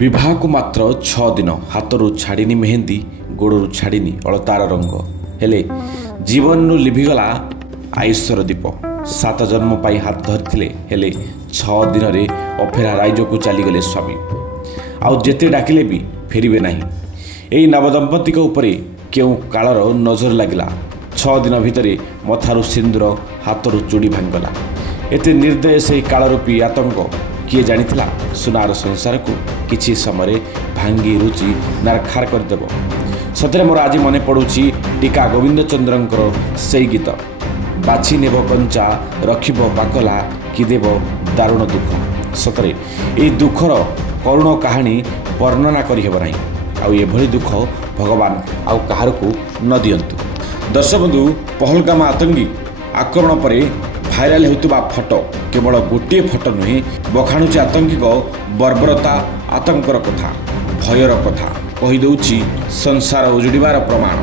ବିବାହକୁ ମାତ୍ର 6 ଦିନ। ହାତରୁ ଛାଡ଼ିନି ମେହେନ୍ଦି, ଗୋଡ଼ରୁ ଛାଡ଼ିନି ଅଳତାର ରଙ୍ଗ। ହେଲେ ଜୀବନରୁ ଲିଭିଗଲା ଆୟୁଷର ଦୀପ। 7 ଜନ୍ମ ପାଇଁ ହାତ ଧରିଥିଲେ, ହେଲେ 6 ଦିନରେ ଅଫେରା ରାଇଜକୁ ଚାଲିଗଲେ ସ୍ୱାମୀ। ଆଉ ଯେତେ ଡାକିଲେ ବି ଫେରିବେ ନାହିଁ। ଏହି ନବଦମ୍ପତିଙ୍କ ଉପରେ କେଉଁ କାଳର ନଜର ଲାଗିଲା? 6 ଦିନ ଭିତରେ ମଥାରୁ ସିନ୍ଦୁର, ହାତରୁ ଚୁଡ଼ି ଭାଙ୍ଗିଗଲା। ଏତେ ନିର୍ଦ୍ଦୟ ସେହି କାଳରୂପୀ ଆତଙ୍କ କିଏ ଜାଣିଥିଲା? ସୁନାର ସଂସାରକୁ କିଛି ସମୟରେ ଭାଙ୍ଗି ରୁଚି ନାରଖାର କରିଦେବ। ସତରେ ମୋର ଆଜି ମନେ ପଡ଼ୁଛି ଟିକା ଗୋବିନ୍ଦଚନ୍ଦ୍ରଙ୍କର ସେଇ ଗୀତ, ବାଛି ନେବ କଞ୍ଚା ରଖିବ ପାକଲା, କି ଦେବ ଦାରୁଣ ଦୁଃଖ। ସତରେ ଏହି ଦୁଃଖର କରୁଣ କାହାଣୀ ବର୍ଣ୍ଣନା କରିହେବ ନାହିଁ। ଆଉ ଏଭଳି ଦୁଃଖ ଭଗବାନ ଆଉ କାହାରକୁ ନ ଦିଅନ୍ତୁ। ଦର୍ଶକ ବନ୍ଧୁ, ପହଲଗାମ ଆତଙ୍କୀ ଆକ୍ରମଣ ପରେ ଭାଇରାଲ ହେଉଥିବା ଫଟୋ କେବଳ ଗୋଟିଏ ଫଟୋ ନୁହେଁ, ବଖାଣୁଛି ଆତଙ୍କୀଙ୍କ ବର୍ବରତା, ଆତଙ୍କର କଥା, ଭୟର କଥା, କହିଦେଉଛି ସଂସାର ଉଜୁଡ଼ିବାର ପ୍ରମାଣ।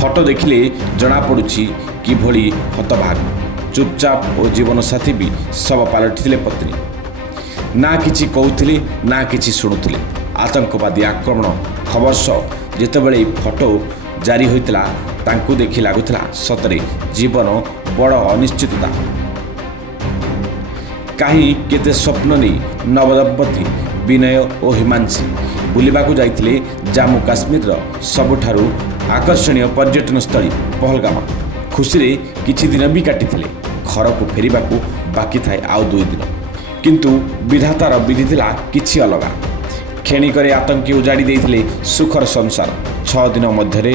ଫଟୋ ଦେଖିଲେ ଜଣାପଡ଼ୁଛି କିଭଳି ହତଭାଗ, ଚୁପଚାପ ଓ ଜୀବନସାଥୀ ବି ଶବ ପାଲଟିଥିଲେ ପତ୍ନୀ। ନା କିଛି କହୁଥିଲେ, ନା କିଛି ଶୁଣୁଥିଲେ। ଆତଙ୍କବାଦୀ ଆକ୍ରମଣ ଖବର ସହ ଯେତେବେଳେ ଏହି ଫଟୋ ଜାରି ହୋଇଥିଲା, ତାଙ୍କୁ ଦେଖି ଲାଗୁଥିଲା ସତରେ ଜୀବନ ବଡ଼ ଅନିଶ୍ଚିତତା। କାହିଁ କେତେ ସ୍ୱପ୍ନ ନେଇ ନବଦମ୍ପତି ବିନୟ ଓ ହିମାଂଶୀ ବୁଲିବାକୁ ଯାଇଥିଲେ ଜାମ୍ମୁ କାଶ୍ମୀରର ସବୁଠାରୁ ଆକର୍ଷଣୀୟ ପର୍ଯ୍ୟଟନସ୍ଥଳୀ ପହଲଗାମ। ଖୁସିରେ କିଛି ଦିନ ବି କାଟିଥିଲେ। ଘରକୁ ଫେରିବାକୁ ବାକି ଥାଏ ଆଉ 2 ଦିନ। କିନ୍ତୁ ବିଧାତାର ବିଧି ଥିଲା କିଛି ଅଲଗା। କ୍ଷଣିକରେ ଆତଙ୍କୀ ଉଜାଡ଼ି ଦେଇଥିଲେ ସୁଖର ସଂସାର। 6 ଦିନ ମଧ୍ୟରେ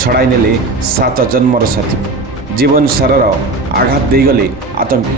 ଛଡ଼ାଇ ନେଲେ 7 ଜନ୍ମର ସାଥୀକୁ। ଜୀବନ ସାରାର ଆଘାତ ଦେଇଗଲେ ଆତଙ୍କୀ।